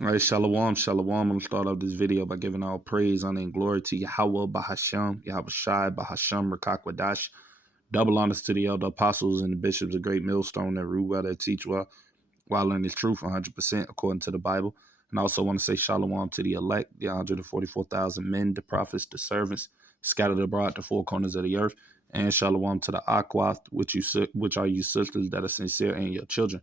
All right, shalom, shalom. I'm going to start off this video by giving all praise, honor, and glory to Yahweh Bahasham, Yahweh Shai Bahasham Rakakwadash. Double honors to the elder apostles and the bishops of Great Millstone that rule well, that teach well, while learning the truth 100% according to the Bible. And I also want to say shalom to the elect, the 144,000 men, the prophets, the servants, scattered abroad the four corners of the earth. And shalom to the Akwath, which are you sisters that are sincere and your children.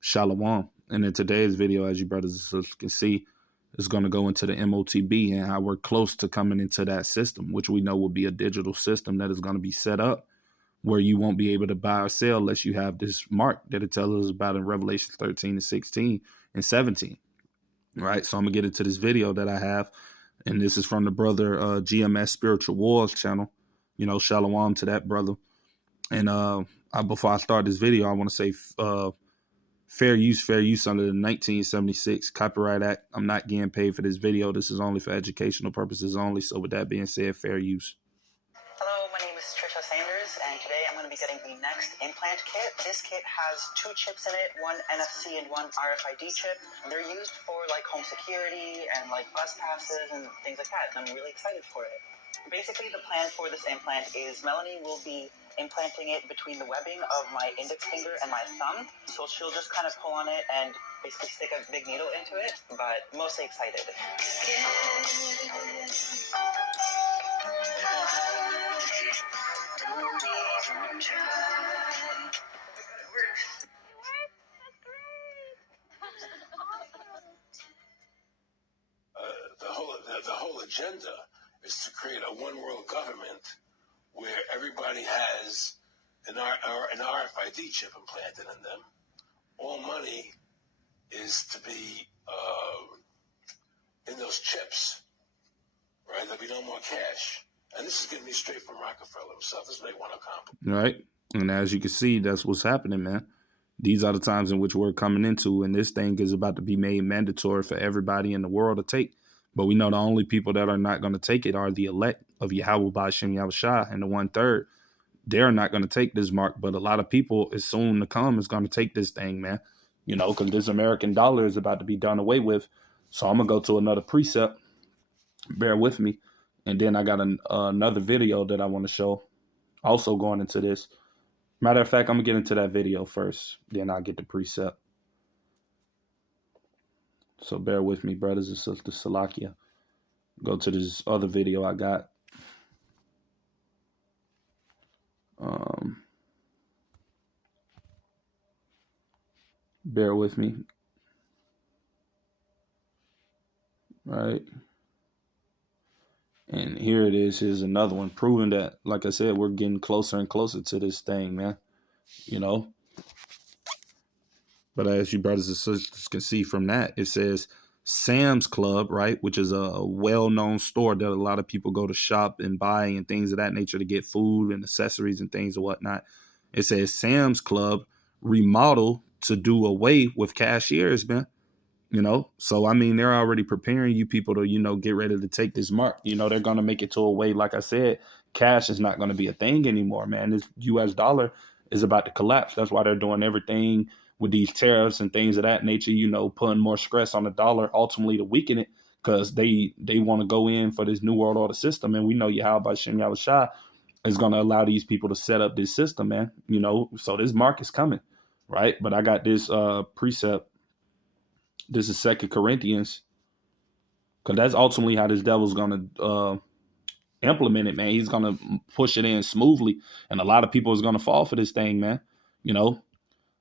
Shalom. And in today's video, as you brothers and sisters can see, is going to go into the MOTB and how we're close to coming into that system, which we know will be a digital system that is going to be set up where you won't be able to buy or sell unless you have this mark that it tells us about in Revelation 13 and 16 and 17. Right. So I'm going to get into this video that I have. And this is from the brother GMS Spiritual Wars channel. You know, shalom to that brother. And before I start this video, I want to say fair use under the 1976 Copyright Act. I'm not getting paid for this video. This is only for educational purposes only. So with that being said, fair use. Hello, my name is Trisha Sanders, and today I'm going to be getting the next implant kit. This kit has 2 chips in it, one NFC and one RFID chip. They're used for like home security and like bus passes and things like that, and I'm really excited for it. Basically, the plan for this implant is Melanie will be implanting it between the webbing of my index finger and my thumb. So she'll just kind of pull on it and basically stick a big needle into it, but mostly excited. The whole agenda is to create a one world government where everybody has an RFID chip implanted in them. All money is to be in those chips, right? There'll be no more cash. And this is getting me straight from Rockefeller himself. This is what they want to accomplish. Right. And as you can see, that's what's happening, man. These are the times in which we're coming into, and this thing is about to be made mandatory for everybody in the world to take. But we know the only people that are not going to take it are the elect of Yahweh Ba'Shem Yahweh Shai and the 1/3. They're not going to take this mark, but a lot of people is soon to come is going to take this thing, man. You know, because this American dollar is about to be done away with. So I'm going to go to another precept. Bear with me. And then I got another video that I want to show also going into this. Matter of fact, I'm going to get into that video first. Then I'll get the precept. So bear with me, brothers and sisters. Salakia. Go to this other video I got. Bear with me. Right. And here it is. Here's another one proving that, like I said, we're getting closer and closer to this thing, man. You know. But as you brothers and sisters can see from that, it says Sam's Club, right, which is a well-known store that a lot of people go to shop and buy and things of that nature to get food and accessories and things and whatnot. It says Sam's Club remodel to do away with cashiers, man. You know, so I mean, they're already preparing you people to, you know, get ready to take this mark. You know, they're going to make it to a way, like I said, cash is not going to be a thing anymore, man. This US dollar is about to collapse. That's why they're doing everything with these tariffs and things of that nature, you know, putting more stress on the dollar, ultimately to weaken it, because they want to go in for this new world order system. And we know Yahweh Shem Yahweh Shai is going to allow these people to set up this system, man. You know, so this mark is coming, right? But I got this precept. This is 2 Corinthians, because that's ultimately how this devil's going to implement it, man. He's going to push it in smoothly, and a lot of people is going to fall for this thing, man. You know,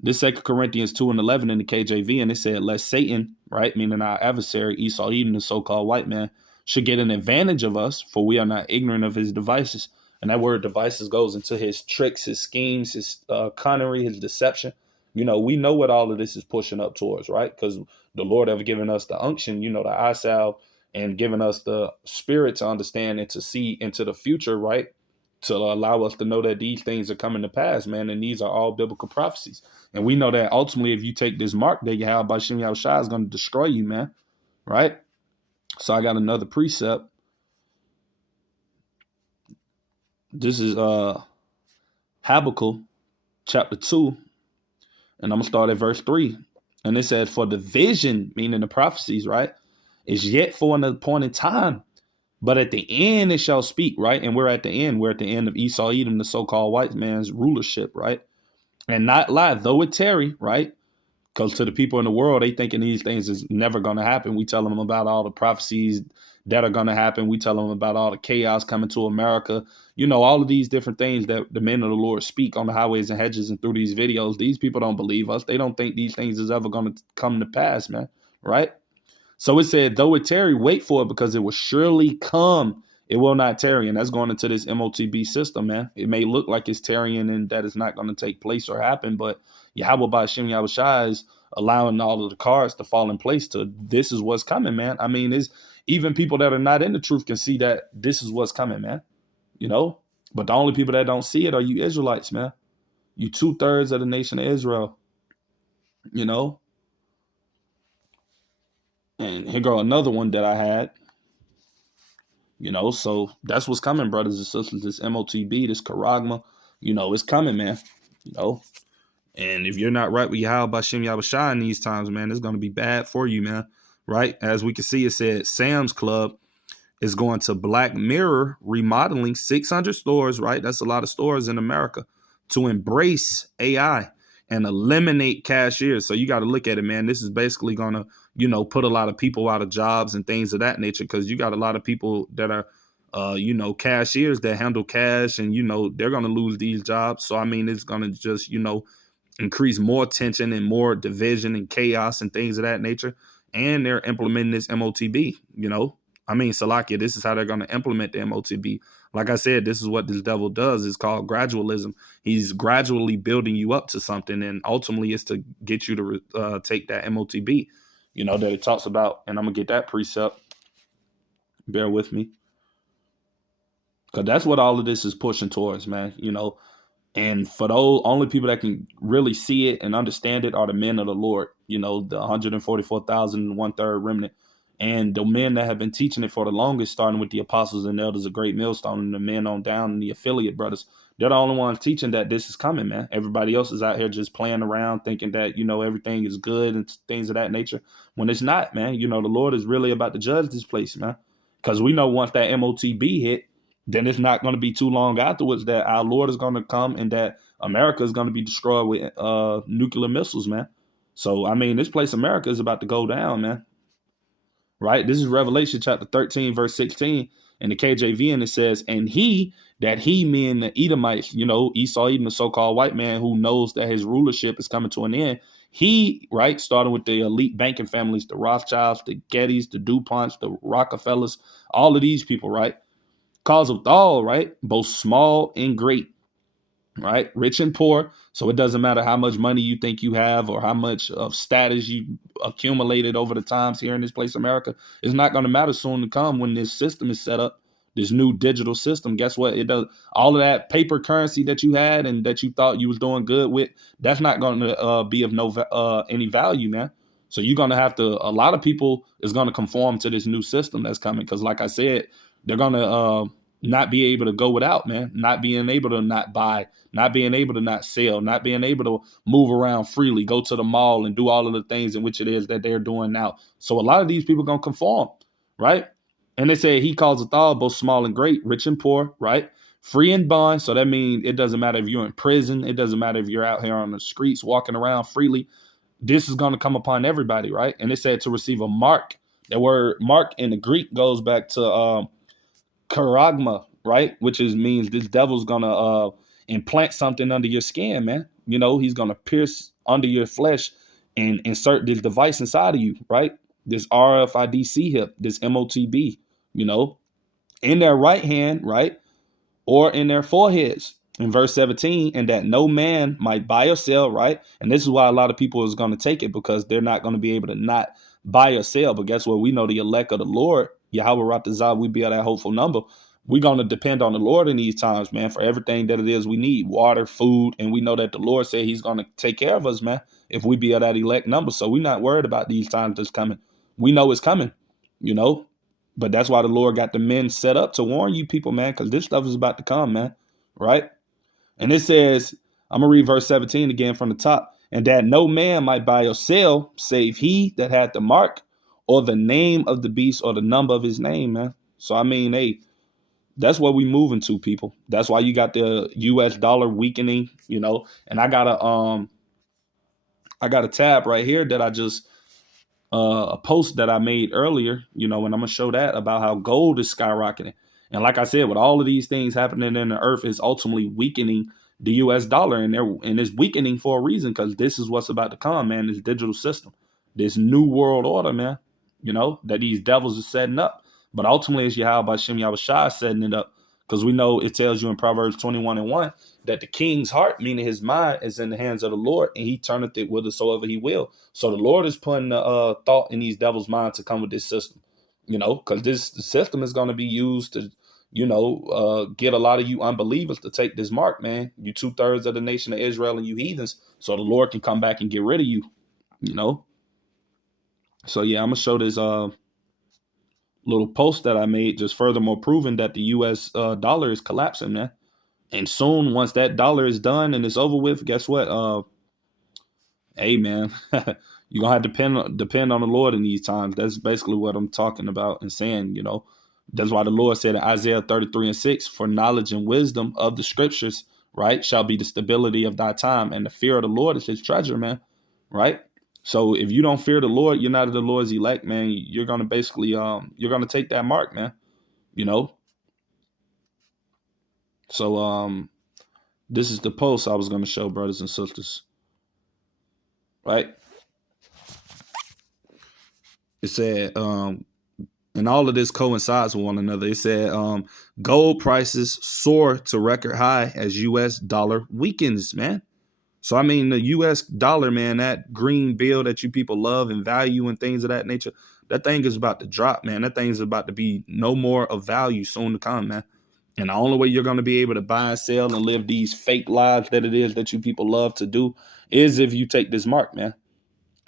this 2 Corinthians 2:11 in the KJV, and it said, lest Satan, right, meaning our adversary, Esau, even the so-called white man, should get an advantage of us, for we are not ignorant of his devices. And that word devices goes into his tricks, his schemes, his connery, his deception. You know, we know what all of this is pushing up towards, right? Because the Lord have given us the unction, you know, the eye salve, and given us the spirit to understand and to see into the future, right? To allow us to know that these things are coming to pass, man. And these are all biblical prophecies. And we know that ultimately, if you take this mark that you have by Shem Yahushua, is going to destroy you, man. Right? So I got another precept. This is Habakkuk chapter 2. And I'm going to start at verse 3. And it says, for the vision, meaning the prophecies, right, is yet for an appointed time. But at the end, it shall speak, right? And we're at the end. We're at the end of Esau, Edom, the so-called white man's rulership, right? And not lie, though it tarry, right? Because to the people in the world, they thinking these things is never going to happen. We tell them about all the prophecies that are going to happen. We tell them about all the chaos coming to America. You know, all of these different things that the men of the Lord speak on the highways and hedges and through these videos. These people don't believe us. They don't think these things is ever going to come to pass, man. Right? So it said, though it tarry, wait for it because it will surely come. It will not tarry. And that's going into this MOTB system, man. It may look like it's tarrying and that it's not going to take place or happen, but Yahweh Ba'ashem Yahushua is allowing all of the cards to fall in place to this is what's coming, man. I mean, it's even people that are not in the truth can see that this is what's coming, man. You know, but the only people that don't see it are you Israelites, man. You 2/3 of the nation of Israel, you know. And here go another one that I had. You know, so that's what's coming, brothers and sisters. This MOTB, this Charagma, you know, it's coming, man. You know, and if you're not right with Yahweh Ba'ashem Yahushua in these times, man, it's going to be bad for you, man. Right? As we can see, it said Sam's Club is going to Black Mirror remodeling 600 stores, right? That's a lot of stores in America to embrace AI and eliminate cashiers. So you got to look at it, man. This is basically going to, you know, put a lot of people out of jobs and things of that nature because you got a lot of people that are, you know, cashiers that handle cash and, you know, they're going to lose these jobs. So, I mean, it's going to just, you know, increase more tension and more division and chaos and things of that nature. And they're implementing this MOTB, you know. I mean, Salakia, this is how they're going to implement the MOTB. Like I said, this is what this devil does. It's called gradualism. He's gradually building you up to something, and ultimately it's to get you to take that MOTB, you know, that it talks about. And I'm going to get that precept. Bear with me. Because that's what all of this is pushing towards, man, you know. And for those only people that can really see it and understand it are the men of the Lord, you know, the 144,000 1/3 remnant. And the men that have been teaching it for the longest, starting with the apostles and elders of Great Millstone and the men on down and the affiliate brothers, they're the only ones teaching that this is coming, man. Everybody else is out here just playing around thinking that, you know, everything is good and things of that nature when it's not, man. You know, the Lord is really about to judge this place, man, because we know once that MOTB hit, then it's not going to be too long afterwards that our Lord is going to come and that America is going to be destroyed with nuclear missiles, man. So, I mean, this place America is about to go down, man. Right? This is Revelation chapter 13, verse 16 in the KJV, and it says, and he meaning the Edomites, you know, Esau, Edom, the so-called white man who knows that his rulership is coming to an end. He, right, starting with the elite banking families, the Rothschilds, the Gettys, the DuPonts, the Rockefellers, all of these people, right? Cause of all, right? Both small and great, right? Rich and poor. So it doesn't matter how much money you think you have or how much of status you accumulated over the times here in this place, America. It's not going to matter soon to come when this system is set up, this new digital system. Guess what? It does all of that paper currency that you had and that you thought you was doing good with. That's not going to be of no any value, man. So you're going to have to, a lot of people is going to conform to this new system that's coming. Because like I said, they're going to not be able to go without, man, not being able to not buy, not being able to not sell, not being able to move around freely, go to the mall and do all of the things in which it is that they're doing now. So a lot of these people are going to conform, right? And they say he calls it all, both small and great, rich and poor, right? Free and bond. So that means it doesn't matter if you're in prison. It doesn't matter if you're out here on the streets walking around freely. This is going to come upon everybody, right? And it said to receive a mark. The word mark in the Greek goes back to Charagma, right? Which means this devil's gonna implant something under your skin, man. You know, he's gonna pierce under your flesh and insert this device inside of you, right? This RFID hip, this MOTB, you know, in their right hand, right? Or in their foreheads. In verse 17, and that no man might buy or sell, right? And this is why a lot of people is going to take it because they're not going to be able to not buy or sell. But guess what? We know the elect of the Lord, Yahweh Ratazah, we be at that hopeful number. We're going to depend on the Lord in these times, man, for everything that it is we need, water, food. And we know that the Lord said he's going to take care of us, man, if we be at that elect number. So we're not worried about these times that's coming. We know it's coming, you know, but that's why the Lord got the men set up to warn you people, man, because this stuff is about to come, man, right? And it says, I'm going to read verse 17 again from the top. and that no man might buy or sell save he that had the mark or the name of the beast or the number of his name, man. So, I mean, hey, that's what we moving to, people. That's why you got the US dollar weakening, and I got a tab right here that I just a post that I made earlier, and I'm gonna show that about how gold is skyrocketing. And like I said, with all of these things happening in the earth, is ultimately weakening the US dollar, and it's weakening for a reason, because this is what's about to come, man. This digital system, this new world order, man, that these devils are setting up. But ultimately, it's Yahweh Shem Yahushua setting it up, because we know it tells you in Proverbs 21:1 that the king's heart, meaning his mind, is in the hands of the Lord, and he turneth it whithersoever he will. So the Lord is putting the thought in these devils' minds to come with this system, because this system is going to be used to, get a lot of you unbelievers to take this mark, man. You 2/3 of the nation of Israel and you heathens, so the Lord can come back and get rid of you, So yeah, I'm gonna show this little post that I made, just furthermore proving that the U.S. Dollar is collapsing, man. And soon, once that dollar is done and it's over with, guess what? Hey, man, you're gonna have to depend on the Lord in these times. That's basically what I'm talking about and saying. That's why the Lord said in Isaiah 33:6, for knowledge and wisdom of the scriptures, right, shall be the stability of thy time, and the fear of the Lord is his treasure, man. Right. So if you don't fear the Lord, you're not the Lord's elect, man. You're gonna basically you're gonna take that mark, man. So this is the post I was gonna show, brothers and sisters. Right. It said, and all of this coincides with one another. It said, gold prices soar to record high as U.S. dollar weakens, man. So, I mean, the U.S. dollar, man, that green bill that you people love and value and things of that nature, that thing is about to drop, man. That thing is about to be no more of value soon to come, man. And the only way you're going to be able to buy and sell and live these fake lives that it is that you people love to do is if you take this mark, man.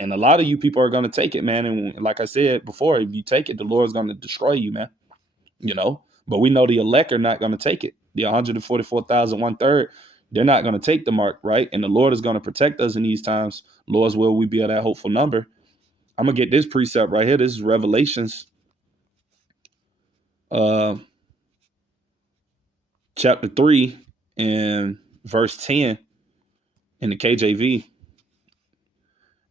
And a lot of you people are going to take it, man. And like I said before, if you take it, the Lord's going to destroy you, man. But we know the elect are not going to take it. The 144,000, 1/3, they're not going to take the mark, right? And the Lord is going to protect us in these times. Lord's will, we be at that hopeful number. I'm going to get this precept right here. This is Revelations chapter 3 and verse 10 in the KJV.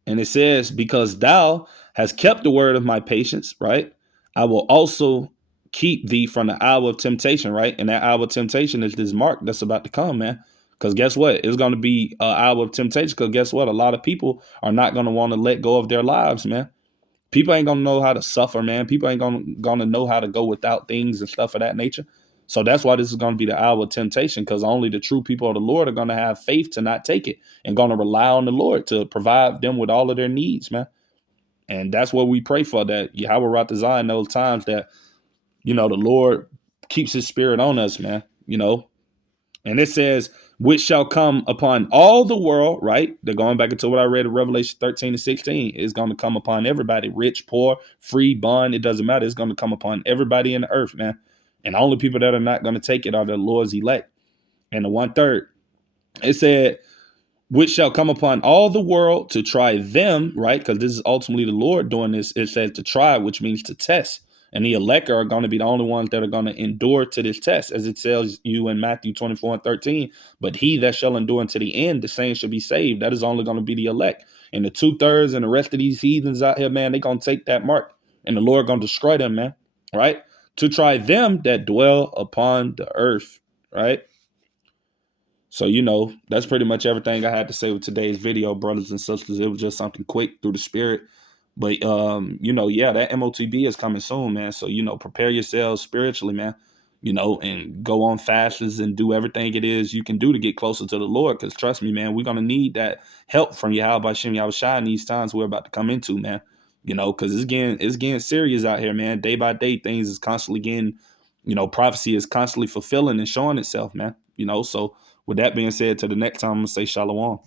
And it says, because thou hast kept the word of my patience, right? I will also keep thee from the hour of temptation, right? And that hour of temptation is this mark that's about to come, man. Because guess what? It's going to be an hour of temptation. Because guess what? A lot of people are not going to want to let go of their lives, man. People ain't going to know how to suffer, man. People ain't going to know how to go without things and stuff of that nature. So that's why this is going to be the hour of temptation, because only the true people of the Lord are going to have faith to not take it and going to rely on the Lord to provide them with all of their needs, man. And that's what we pray for, that Yahweh Rapha Zion those times that, the Lord keeps his spirit on us, man, And it says, which shall come upon all the world, right? They're going back into what I read in Revelation 13-16. It's going to come upon everybody, rich, poor, free, bond. It doesn't matter. It's going to come upon everybody in the earth, man. And the only people that are not going to take it are the Lord's elect. And the 1/3, it said, which shall come upon all the world to try them, right? Because this is ultimately the Lord doing this. It says to try, which means to test. And the elect are going to be the only ones that are going to endure to this test, as it tells you in Matthew 24:13. But he that shall endure unto the end, the same shall be saved. That is only going to be the elect. And the 2/3 and the rest of these heathens out here, man, they're going to take that mark. And the Lord going to destroy them, man. Right? To try them that dwell upon the earth. Right? So, that's pretty much everything I had to say with today's video, brothers and sisters. It was just something quick through the spirit. But, yeah, that MOTB is coming soon, man. So, prepare yourselves spiritually, man, and go on fasts and do everything it is you can do to get closer to the Lord. Because trust me, man, we're going to need that help from Yahweh Shem Yahushua in these times we're about to come into, man. Because it's getting serious out here, man. Day by day, things is constantly getting, prophecy is constantly fulfilling and showing itself, man. So with that being said, to the next time, I'm going to say shalom.